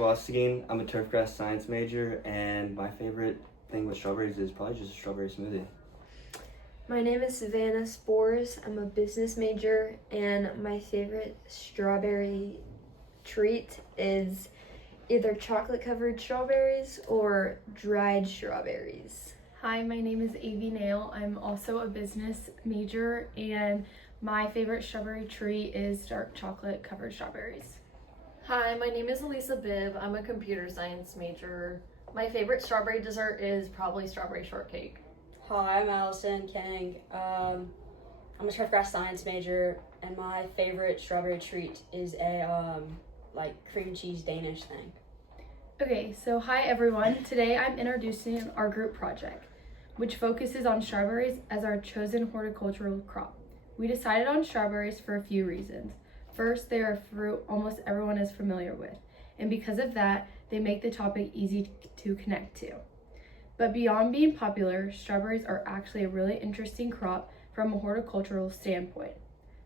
Again, I'm a turfgrass science major, and my favorite thing with strawberries is probably just a strawberry smoothie. My name is Savannah Spores. I'm a business major, and my favorite strawberry treat is either chocolate covered strawberries or dried strawberries. Hi, my name is Avi Nail. I'm also a business major, and my favorite strawberry treat is dark chocolate covered strawberries. Hi, my name is Elisa Bibb. I'm a computer science major. My favorite strawberry dessert is probably strawberry shortcake. Hi, I'm Allison King. I'm a turfgrass science major, and my favorite strawberry treat is a cream cheese Danish thing. Okay, so hi everyone. Today I'm introducing our group project, which focuses on strawberries as our chosen horticultural crop. We decided on strawberries for a few reasons. First, they are a fruit almost everyone is familiar with, and because of that, they make the topic easy to connect to. But beyond being popular, strawberries are actually a really interesting crop from a horticultural standpoint.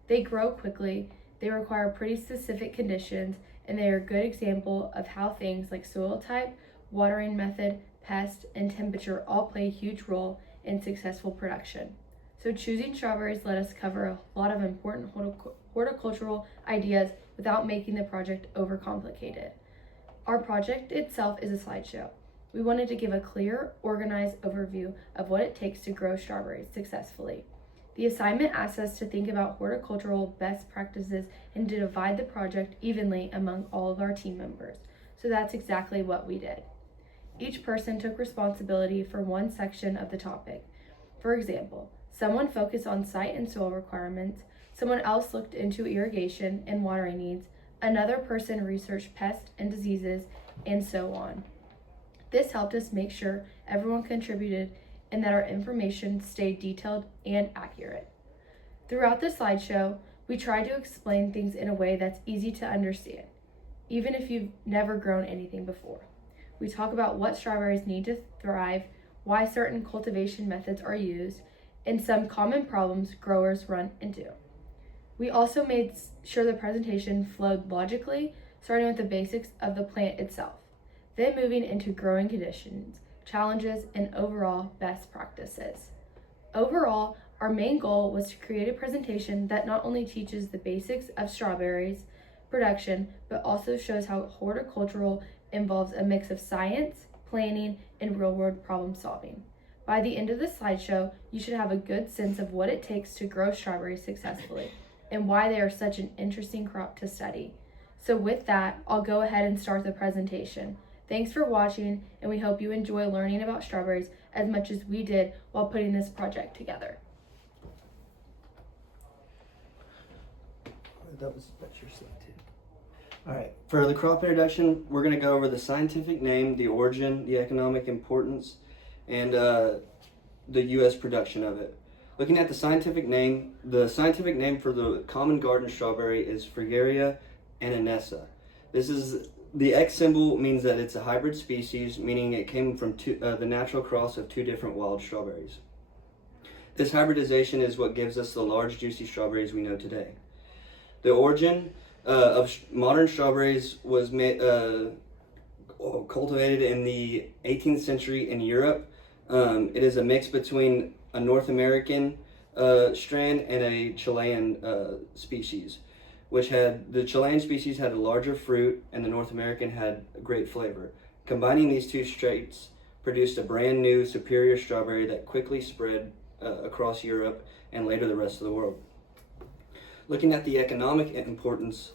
They grow quickly, they require pretty specific conditions, and they are a good example of how things like soil type, watering method, pest, and temperature all play a huge role in successful production. So choosing strawberries let us cover a lot of important horticultural ideas without making the project overcomplicated. Our project itself is a slideshow. We wanted to give a clear, organized overview of what it takes to grow strawberries successfully. The assignment asks us to think about horticultural best practices and to divide the project evenly among all of our team members. So that's exactly what we did. Each person took responsibility for one section of the topic. For example, someone focused on site and soil requirements, someone else looked into irrigation and watering needs, another person researched pests and diseases, and so on. This helped us make sure everyone contributed and that our information stayed detailed and accurate. Throughout the slideshow, we tried to explain things in a way that's easy to understand, even if you've never grown anything before. We talk about what strawberries need to thrive, why certain cultivation methods are used, and some common problems growers run into. We also made sure the presentation flowed logically, starting with the basics of the plant itself, then moving into growing conditions, challenges, and overall best practices. Overall, our main goal was to create a presentation that not only teaches the basics of strawberries production, but also shows how horticultural involves a mix of science, planning, and real-world problem solving. By the end of the slideshow, you should have a good sense of what it takes to grow strawberries successfully and why they are such an interesting crop to study. So with that, I'll go ahead and start the presentation. Thanks for watching, and we hope you enjoy learning about strawberries as much as we did while putting this project together. That's your slide too. All right, for the crop introduction, we're going to go over the scientific name, the origin, the economic importance, and the U.S. production of it. Looking at the scientific name for the common garden strawberry is Fragaria ananassa. The X symbol means that it's a hybrid species, meaning it came from the natural cross of two different wild strawberries. This hybridization is what gives us the large, juicy strawberries we know today. The origin of modern strawberries was cultivated in the 18th century in Europe. It is a mix between a North American strand and a Chilean species, the Chilean species had a larger fruit and the North American had great flavor. Combining these two traits produced a brand new, superior strawberry that quickly spread across Europe and later the rest of the world. Looking at the economic importance,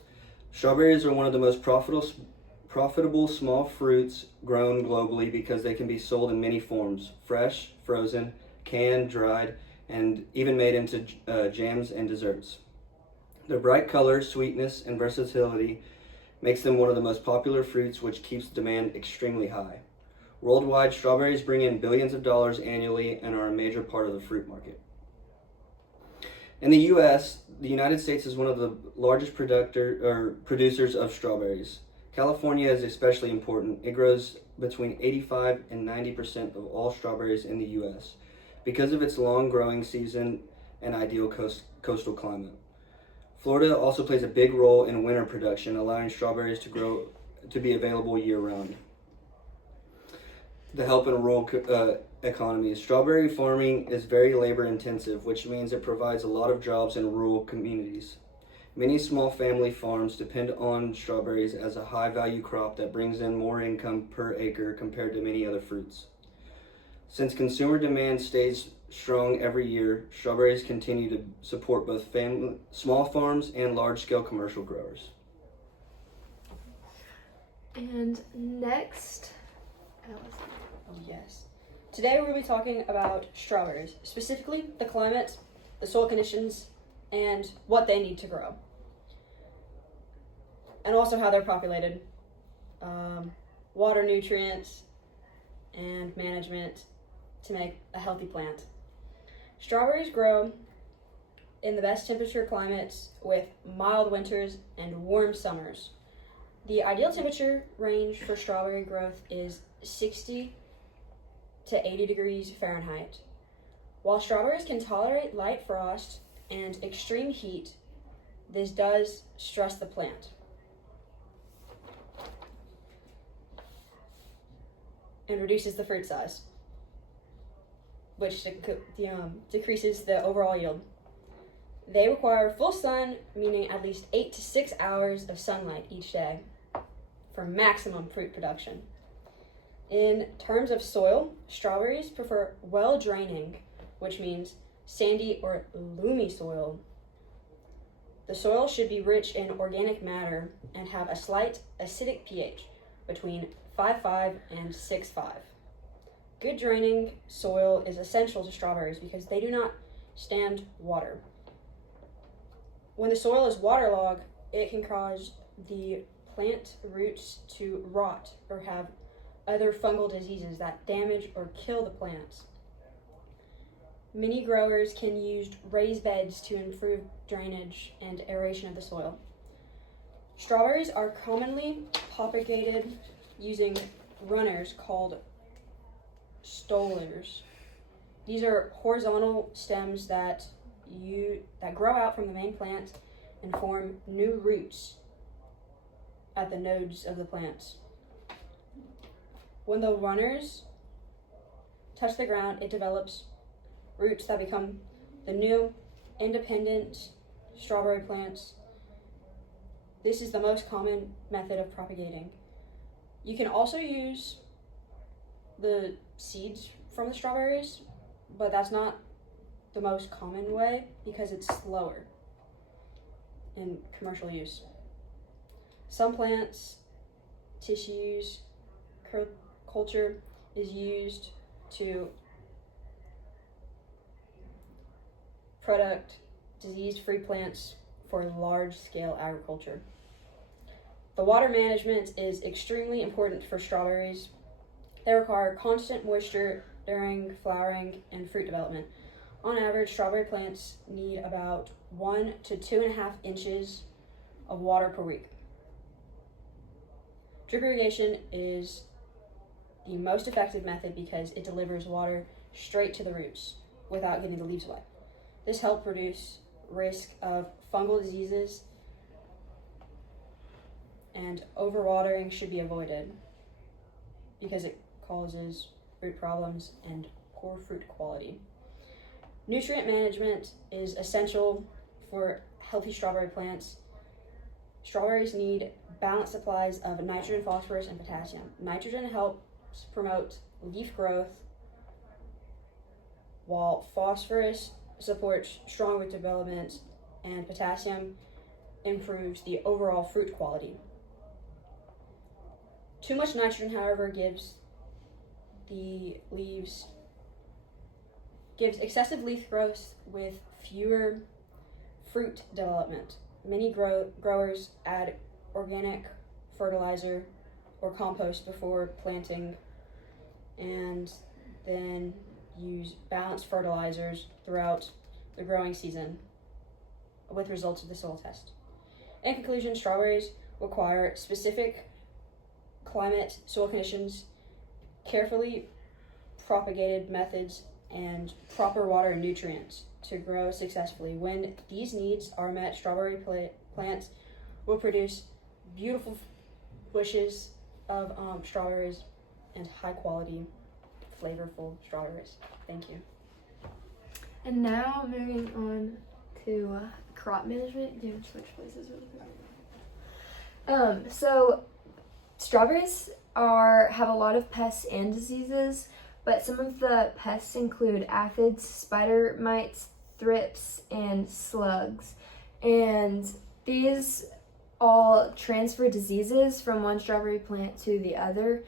strawberries are one of the most profitable small fruits grown globally because they can be sold in many forms: fresh, frozen, canned, dried, and even made into jams and desserts. Their bright color, sweetness, and versatility makes them one of the most popular fruits, which keeps demand extremely high. Worldwide, strawberries bring in billions of dollars annually and are a major part of the fruit market. In the U.S., the United States is one of the largest producers of strawberries. California is especially important. It grows between 85 and 90% of all strawberries in the U.S. because of its long growing season and ideal coastal climate. Florida also plays a big role in winter production, allowing strawberries to grow to be available year-round. The help in rural economies. Strawberry farming is very labor-intensive, which means it provides a lot of jobs in rural communities. Many small family farms depend on strawberries as a high-value crop that brings in more income per acre compared to many other fruits. Since consumer demand stays strong every year, strawberries continue to support both small farms and large-scale commercial growers. And next, Allison. Oh, yes. Today we'll be talking about strawberries, specifically the climate, the soil conditions, and what they need to grow. And also how they're populated, water, nutrients, and management to make a healthy plant. Strawberries grow in the best temperature climates with mild winters and warm summers. The ideal temperature range for strawberry growth is 60 to 80 degrees Fahrenheit. While strawberries can tolerate light frost and extreme heat, this does stress the plant and reduces the fruit size, which decreases the overall yield. They require full sun, meaning at least 8 to 6 hours of sunlight each day for maximum fruit production. In terms of soil, strawberries prefer well draining, which means sandy or loomy soil. The soil should be rich in organic matter and have a slight acidic pH between 5.5 and 6.5. Good draining soil is essential to strawberries because they do not stand water. When the soil is waterlogged, it can cause the plant roots to rot or have other fungal diseases that damage or kill the plants. Many growers can use raised beds to improve drainage and aeration of the soil. Strawberries are commonly propagated using runners called stolers. These are horizontal stems that grow out from the main plant and form new roots at the nodes of the plants. When the runners touch the ground, it develops roots that become the new independent strawberry plants. This is the most common method of propagating. You can also use the seeds from the strawberries, but that's not the most common way because it's slower in commercial use. Some plants, tissues, culture is used to product disease-free plants for large-scale agriculture. The water management is extremely important for strawberries. They require constant moisture during flowering and fruit development. On average, strawberry plants need about 1 to 2.5 inches of water per week. Drip irrigation is the most effective method because it delivers water straight to the roots without getting the leaves wet. This helps reduce risk of fungal diseases, and overwatering should be avoided because it causes root problems and poor fruit quality. Nutrient management is essential for healthy strawberry plants. Strawberries need balanced supplies of nitrogen, phosphorus, and potassium. Nitrogen helps promote leaf growth, while phosphorus supports strong root development, and potassium improves the overall fruit quality. Too much nitrogen, however, gives excessive leaf growth with fewer fruit development. Many growers add organic fertilizer or compost before planting and then use balanced fertilizers throughout the growing season with results of the soil test. In conclusion, strawberries require specific climate, soil conditions, carefully propagated methods, and proper water and nutrients to grow successfully. When these needs are met, strawberry plants will produce beautiful bushes of strawberries and high quality, flavorful strawberries. Thank you. And now moving on to crop management. Do you want to switch places really quick? So strawberries have a lot of pests and diseases, but some of the pests include aphids, spider mites, thrips, and slugs. And these all transfer diseases from one strawberry plant to the other,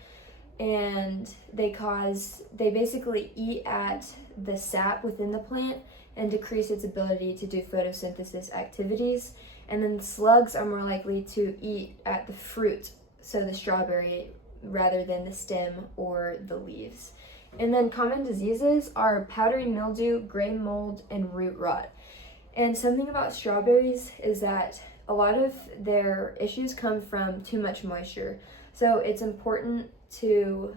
and they basically eat at the sap within the plant and decrease its ability to do photosynthesis activities. And then the slugs are more likely to eat at the fruit, so the strawberry, rather than the stem or the leaves. And then common diseases are powdery mildew, gray mold, and root rot. And something about strawberries is that a lot of their issues come from too much moisture. So it's important to,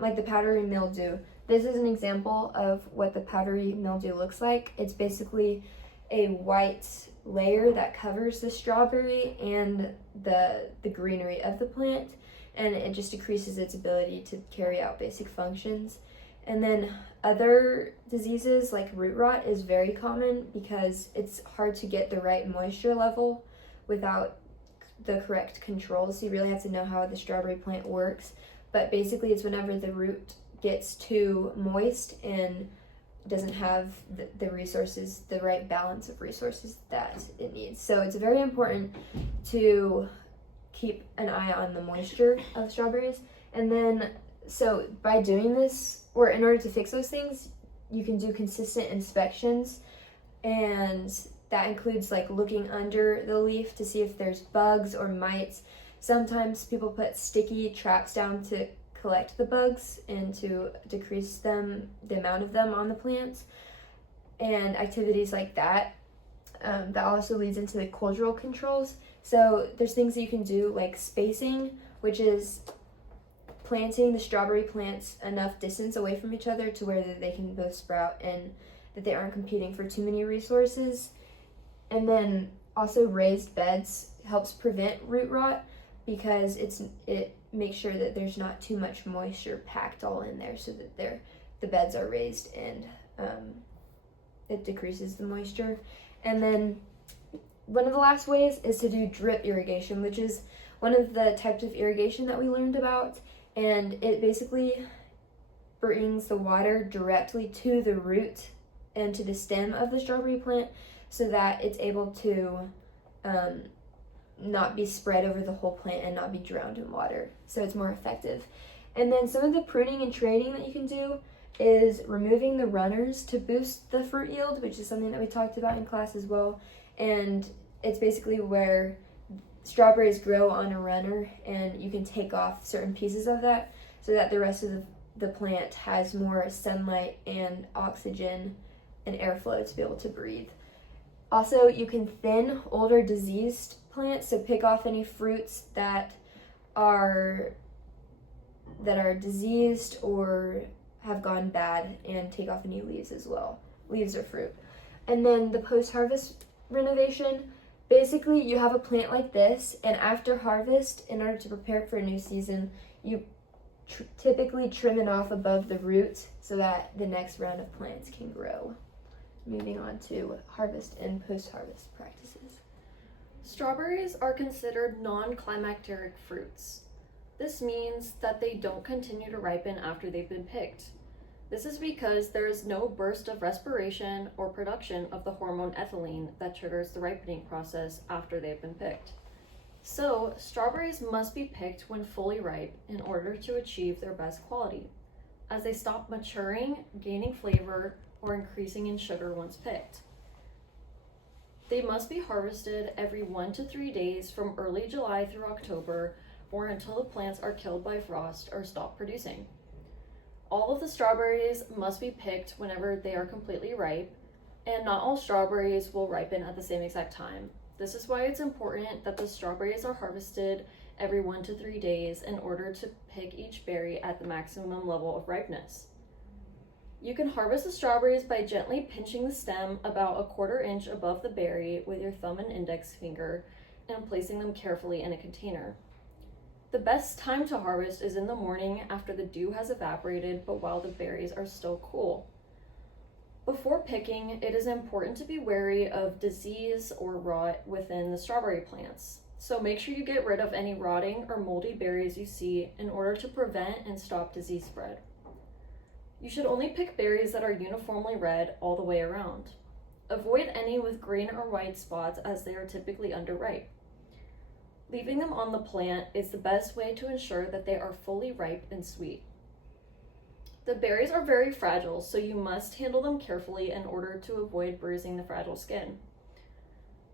like the powdery mildew. This is an example of what the powdery mildew looks like. It's basically a white layer that covers the strawberry and the greenery of the plant, and it just decreases its ability to carry out basic functions. And then other diseases like root rot is very common because it's hard to get the right moisture level without the correct controls. So you really have to know how the strawberry plant works. But basically it's whenever the root gets too moist and doesn't have the resources, the right balance of resources that it needs. So it's very important to keep an eye on the moisture of strawberries. And then, so by doing this, or in order to fix those things, you can do consistent inspections, and that includes like looking under the leaf to see if there's bugs or mites. Sometimes people put sticky traps down to collect the bugs and to decrease the amount of them on the plants, and activities like that. That also leads into the cultural controls. So there's things that you can do like spacing, which is planting the strawberry plants enough distance away from each other to where they can both sprout and that they aren't competing for too many resources. And then also raised beds helps prevent root rot because it makes sure that there's not too much moisture packed all in there, so that the beds are raised and it decreases the moisture. And then one of the last ways is to do drip irrigation, which is one of the types of irrigation that we learned about, and it basically brings the water directly to the root and to the stem of the strawberry plant so that it's able to not be spread over the whole plant and not be drowned in water, so it's more effective. And then some of the pruning and training that you can do is removing the runners to boost the fruit yield, which is something that we talked about in class as well. And it's basically where strawberries grow on a runner and you can take off certain pieces of that so that the rest of the plant has more sunlight and oxygen and airflow to be able to breathe. Also, you can thin older diseased plants, so pick off any fruits that are diseased or have gone bad, and take off any leaves as well, leaves or fruit. And then the post-harvest renovation, basically you have a plant like this, and after harvest, in order to prepare for a new season, you typically trim it off above the root so that the next round of plants can grow. Moving on to harvest and post-harvest practices. Strawberries are considered non-climacteric fruits. This means that they don't continue to ripen after they've been picked. This is because there is no burst of respiration or production of the hormone ethylene that triggers the ripening process after they've been picked. So, strawberries must be picked when fully ripe in order to achieve their best quality, as they stop maturing, gaining flavor, or increasing in sugar once picked. They must be harvested every 1 to 3 days from early July through October, or until the plants are killed by frost or stop producing. All of the strawberries must be picked whenever they are completely ripe, and not all strawberries will ripen at the same exact time. This is why it's important that the strawberries are harvested every 1 to 3 days in order to pick each berry at the maximum level of ripeness. You can harvest the strawberries by gently pinching the stem about 1/4 inch above the berry with your thumb and index finger and placing them carefully in a container. The best time to harvest is in the morning after the dew has evaporated but while the berries are still cool. Before picking, it is important to be wary of disease or rot within the strawberry plants. So make sure you get rid of any rotting or moldy berries you see in order to prevent and stop disease spread. You should only pick berries that are uniformly red all the way around. Avoid any with green or white spots as they are typically underripe. Leaving them on the plant is the best way to ensure that they are fully ripe and sweet. The berries are very fragile, so you must handle them carefully in order to avoid bruising the fragile skin.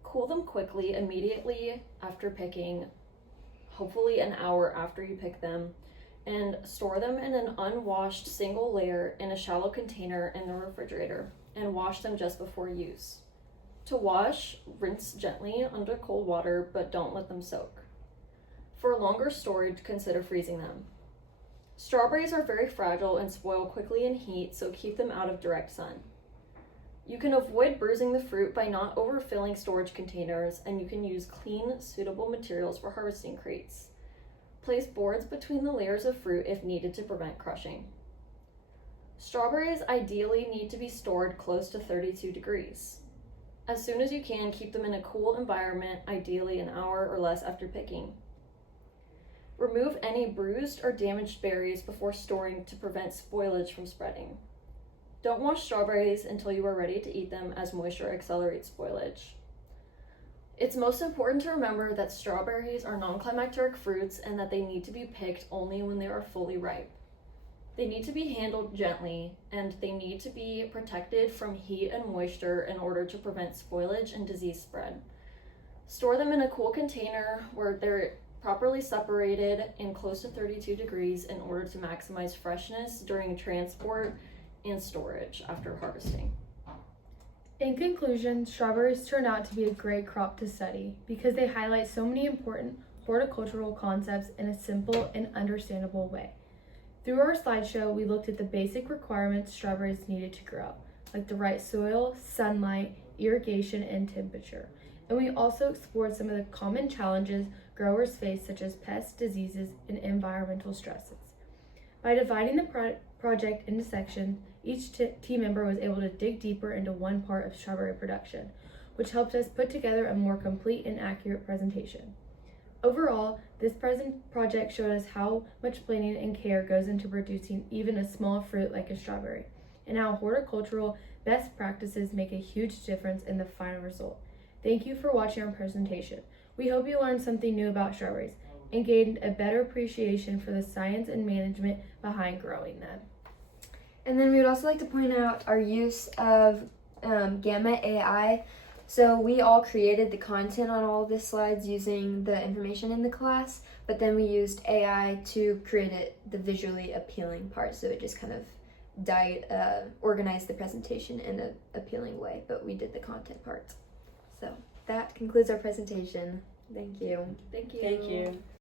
Cool them quickly immediately after picking, hopefully an hour after you pick them, and store them in an unwashed single layer in a shallow container in the refrigerator, and wash them just before use. To wash, rinse gently under cold water, but don't let them soak. For longer storage, consider freezing them. Strawberries are very fragile and spoil quickly in heat, so keep them out of direct sun. You can avoid bruising the fruit by not overfilling storage containers, and you can use clean, suitable materials for harvesting crates. Place boards between the layers of fruit if needed to prevent crushing. Strawberries ideally need to be stored close to 32 degrees. As soon as you can, keep them in a cool environment, ideally an hour or less after picking. Remove any bruised or damaged berries before storing to prevent spoilage from spreading. Don't wash strawberries until you are ready to eat them, as moisture accelerates spoilage. It's most important to remember that strawberries are non-climacteric fruits and that they need to be picked only when they are fully ripe. They need to be handled gently, and they need to be protected from heat and moisture in order to prevent spoilage and disease spread. Store them in a cool container where they're properly separated and close to 32 degrees in order to maximize freshness during transport and storage after harvesting. In conclusion, strawberries turn out to be a great crop to study because they highlight so many important horticultural concepts in a simple and understandable way. Through our slideshow, we looked at the basic requirements strawberries needed to grow, like the right soil, sunlight, irrigation, and temperature. And we also explored some of the common challenges growers face, such as pests, diseases, and environmental stresses. By dividing the project into sections, each team member was able to dig deeper into one part of strawberry production, which helped us put together a more complete and accurate presentation. Overall, this project showed us how much planning and care goes into producing even a small fruit like a strawberry, and how horticultural best practices make a huge difference in the final result. Thank you for watching our presentation. We hope you learned something new about strawberries and gained a better appreciation for the science and management behind growing them. And then we would also like to point out our use of Gamma AI. So we all created the content on all of the slides using the information in the class, but then we used AI to create the visually appealing part. So it just kind of organized the presentation in an appealing way, but we did the content part. So that concludes our presentation. Thank you. Thank you. Thank you.